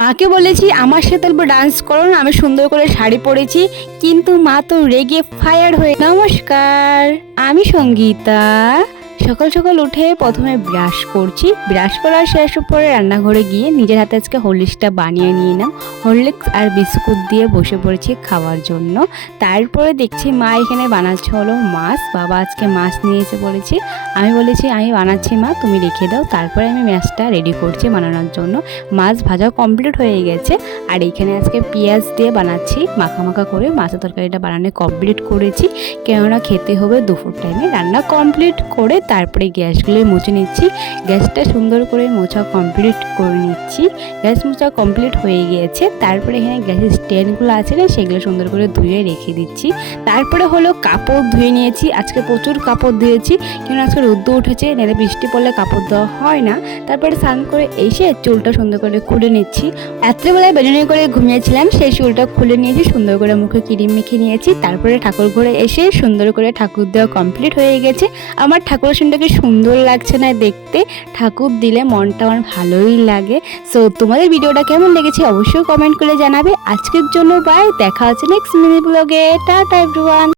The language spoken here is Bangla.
মাকে বলেছি আমার সাথে অল্প ডান্স করো না, আমি সুন্দর করে শাড়ি পরেছি, কিন্তু মা তো রেগে ফায়ার হয়ে। নমস্কার, আমি সঙ্গীতা। সকাল সকাল উঠে প্রথমে ব্রাশ করছি, ব্রাশ করার শেষ পরে রান্নাঘরে গিয়ে নিজের হাতে আজকে হরলিক্সটা বানিয়ে নিয়ে নাম। হরলিক্স আর বিস্কুট দিয়ে বসে পড়েছি খাওয়ার জন্য। তারপরে দেখছি মা এখানে বানাচ্ছে হলো মাছ। বাবা আজকে মাছ নিয়ে এসে পড়েছি। আমি বলেছি আমি বানাচ্ছি মা, তুমি রেখে দাও। তারপরে আমি মাছটা রেডি করছি বানানোর জন্য। মাছ ভাজা কমপ্লিট হয়ে গেছে, আর এখানে আজকে পেঁয়াজ দিয়ে বানাচ্ছি মাখা মাখা করে। মাছের তরকারিটা বানানো কমপ্লিট করেছি, কেননা খেতে হবে দুপুর টাইমে। রান্না কমপ্লিট করে তারপরে গ্যাসগুলো মুছে নিচ্ছি। গ্যাসটা সুন্দর করে মোছা কমপ্লিট করে নিচ্ছি। গ্যাস মোছা কমপ্লিট হয়ে গিয়েছে। তারপরে এখানে গ্যাসের স্ট্যান্ডগুলো আছে না, সেগুলো সুন্দর করে ধুয়ে রেখে দিচ্ছি। তারপরে হলো কাপড় ধুয়ে নিয়েছি। আজকে প্রচুর কাপড় ধুয়েছি, কেন আজকে রোদ্দু উঠেছে, নাহলে বৃষ্টি পড়লে কাপড় দেওয়া হয় না। তারপরে স্নান করে এসে চুলটা সুন্দর করে খুলে নিচ্ছি। রাত্রেবেলায় বেনুনি করে ঘুমিয়েছিলাম, সেই চুলটা খুলে নিয়েছি, সুন্দর করে মুখে ক্রিম মেখে নিয়েছি। তারপরে ঠাকুর ঘরে এসে সুন্দর করে ঠাকুর দেওয়া কমপ্লিট হয়ে গেছে। আমার ঠাকুর আসনটাকে সুন্দর লাগছে না দেখতে, ঠাকুর দিলে মনটা আমার ভালোই লাগে। সো তোমাদের ভিডিওটা কেমন লেগেছে অবশ্যই কমেন্ট করে জানাবে। আজকের জন্য বাই, দেখা হচ্ছে নেক্সট মিনি ব্লগে। Tata everyone.